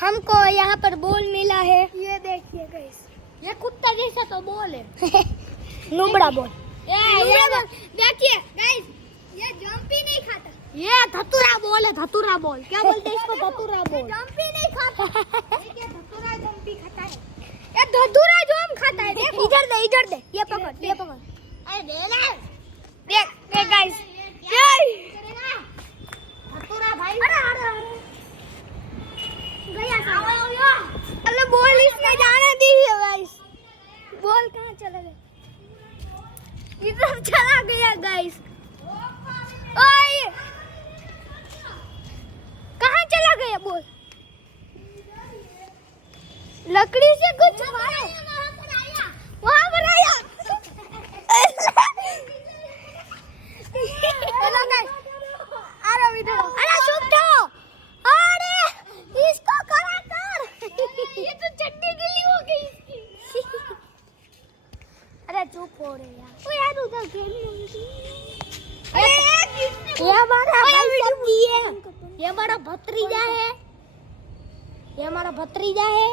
हमको यहाँ पर बॉल मिला है। ये देखिए गाइस, ये कुत्ता जैसा तो बॉल है। नुबड़ा बॉल। देखिए गाइस, ये जंप ही नहीं खाता। ये धतूरा बॉल है, धतूरा बॉल। क्या बोलते हैं इसको? धतूरा बॉल। जंप ही नहीं खाता। ये धतूरा जंप ही खाता है। ये धतूरा जंप खाता है। देखो इधर दे, इधर दे। ये पकड़, ये पकड़। अरे दे ले। देख गाइस, धतूरा भाई। अरे गया अरे बॉल इसने जाने दी है गाइस। बॉल कहाँ चला गया? इधर चला गया गाइस। ओए कहाँ चला गया बॉल? लकड़ी से कुछ मारो। वहाँ पर आया। हेलो गाइस, अरे इधर, अरे चुप जाओ। अरे इसको करा कर। ये तो चड्डी गीली हो गई इसकी। अरे चुप हो रे यार। ओ यार उधर खेल अरे ये हमारा भाई है। ये हमारा भतीजा है। ये हमारा भतीजा है।